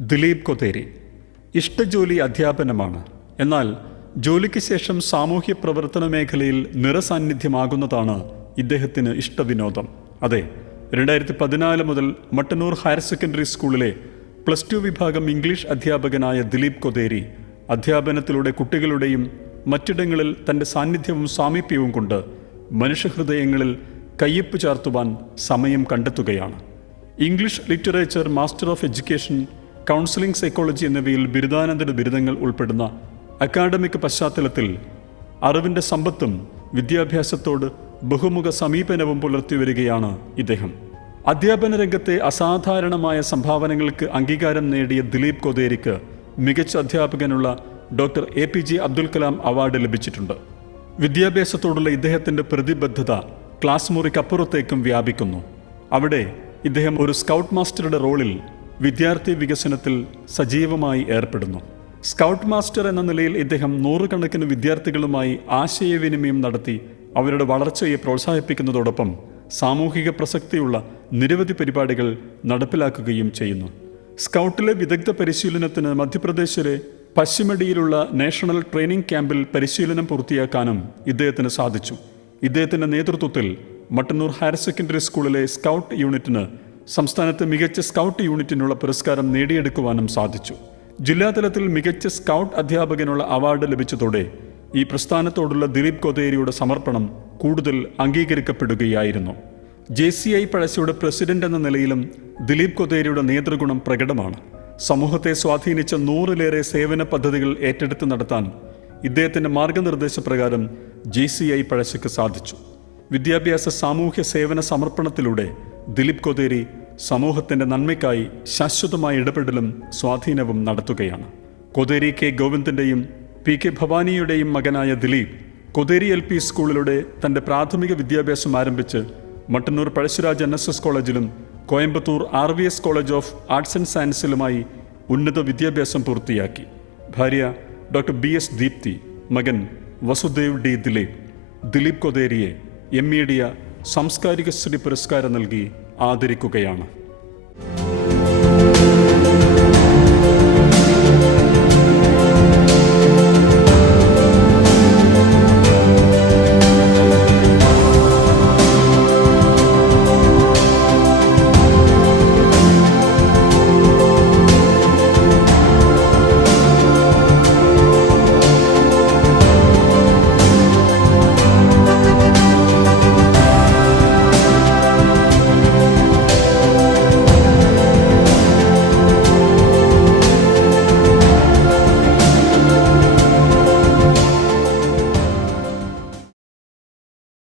ദിലീപ് കൊതേരി. ഇഷ്ടജോലി അധ്യാപനമാണ്. എന്നാൽ ജോലിക്ക് ശേഷം സാമൂഹ്യ പ്രവർത്തന മേഖലയിൽ നിറസാന്നിധ്യമാകുന്നതാണ് ഇദ്ദേഹത്തിന് ഇഷ്ടവിനോദം. അതെ രണ്ടായിരത്തി പതിനാല് മുതൽ മട്ടന്നൂർ ഹയർ സെക്കൻഡറി സ്കൂളിലെ പ്ലസ് ടു വിഭാഗം ഇംഗ്ലീഷ് അധ്യാപകനായ ദിലീപ് കൊതേരി അധ്യാപനത്തിലൂടെ കുട്ടികളുടെയും മറ്റിടങ്ങളിൽ തന്റെ സാന്നിധ്യവും സാമീപ്യവും കൊണ്ട് മനുഷ്യഹൃദയങ്ങളിൽ കയ്യൊപ്പ് ചാർത്തുവാൻ സമയം കണ്ടെത്തുകയാണ്. English literature master of education counselling psychology എന്നിവയിൽ ബിരുദാനന്തര ബിരുദങ്ങൾ ഉൾപ്പെടുന്ന അക്കാഡമിക് പശ്ചാത്തലത്തിൽ അറിവിന്റെ സമ്പത്തും വിദ്യാഭ്യാസത്തോട് ബഹുമുഖ സമീപനവും പുലർത്തി വരികയാണ് ഇദ്ദേഹം. അധ്യാപന രംഗത്തെ അസാധാരണമായ സംഭാവനകൾക്ക് അംഗീകാരം നേടിയ ദിലീപ് കൊതേരിക്ക് മികച്ച അധ്യാപകനുള്ള doctor A P J Abdul Kalam award ലഭിച്ചിട്ടുണ്ട്. വിദ്യാഭ്യാസത്തോടുള്ള ഇദ്ദേഹത്തിന്റെ പ്രതിബദ്ധത ക്ലാസ് മുറിക്കപ്പുറത്തേക്കും വ്യാപിക്കുന്നു. അവിടെ ഇദ്ദേഹം ഒരു സ്കൗട്ട് മാസ്റ്ററുടെ റോളിൽ വിദ്യാർത്ഥി വികസനത്തിൽ സജീവമായി ഏർപ്പെടുന്നു. സ്കൗട്ട് മാസ്റ്റർ എന്ന നിലയിൽ ഇദ്ദേഹം നൂറുകണക്കിന് വിദ്യാർത്ഥികളുമായി ആശയവിനിമയം നടത്തി അവരുടെ വളർച്ചയെ പ്രോത്സാഹിപ്പിക്കുന്നതോടൊപ്പം സാമൂഹിക പ്രസക്തിയുള്ള നിരവധി പരിപാടികൾ നടപ്പിലാക്കുകയും ചെയ്യുന്നു. സ്കൗട്ടിലെ വിദഗ്ധ പരിശീലനത്തിന് മധ്യപ്രദേശിലെ പശ്ചിമടിയിലുള്ള നാഷണൽ ട്രെയിനിംഗ് ക്യാമ്പിൽ പരിശീലനം പൂർത്തിയാക്കാനും ഇദ്ദേഹത്തിന് സാധിച്ചു. ഇദ്ദേഹത്തിന്റെ നേതൃത്വത്തിൽ മട്ടന്നൂർ ഹയർ സെക്കൻഡറി സ്കൂളിലെ സ്കൗട്ട് യൂണിറ്റിന് സംസ്ഥാനത്ത് മികച്ച സ്കൗട്ട് യൂണിറ്റിനുള്ള പുരസ്കാരം നേടിയെടുക്കുവാനും സാധിച്ചു. ജില്ലാതലത്തിൽ മികച്ച സ്കൗട്ട് അധ്യാപകനുള്ള അവാർഡ് ലഭിച്ചതോടെ ഈ പ്രസ്ഥാനത്തോടുള്ള ദിലീപ് കൊതേരിയുടെ സമർപ്പണം കൂടുതൽ അംഗീകരിക്കപ്പെടുകയായിരുന്നു. ജെ സി ഐ പഴശ്ശിയുടെ പ്രസിഡന്റ് എന്ന നിലയിലും ദിലീപ് കൊതേരിയുടെ നേതൃഗുണം പ്രകടമാണ്. സമൂഹത്തെ സ്വാധീനിച്ച നൂറിലേറെ സേവന പദ്ധതികൾ ഏറ്റെടുത്ത് നടത്താൻ ഇദ്ദേഹത്തിന്റെ മാർഗനിർദ്ദേശപ്രകാരം ജെ സി ഐ പഴശ്ശിക്ക് സാധിച്ചു. വിദ്യാഭ്യാസ സാമൂഹ്യ സേവന സമർപ്പണത്തിലൂടെ ദിലീപ് കൊതേരി സമൂഹത്തിന്റെ നന്മയ്ക്കായി ശാശ്വതമായ ഇടപെടലും സ്വാധീനവും നടത്തുകയാണ്. കൊതേരി കെ. ഗോവിന്ദന്റെയും പി. കെ. ഭവാനിയുടെയും മകനായ ദിലീപ് കൊതേരി എൽ പി സ്കൂളിലൂടെ തന്റെ പ്രാഥമിക വിദ്യാഭ്യാസം ആരംഭിച്ച് Mattannur Pazhassiraj N S S കോളേജിലും Coimbatore R V S college of arts and സയൻസിലുമായി ഉന്നത വിദ്യാഭ്യാസം പൂർത്തിയാക്കി. ഭാര്യ ഡോക്ടർ ബി. എസ്. ദീപ്തി മകൻ വസുദേവ് ഡി. ദിലീപ്. ദിലീപ് കൊതേരിയെ എം മീഡിയ സാംസ്കാരിക ശ്രീ പുരസ്കാരം നൽകി ആദരിക്കുകയാണ്.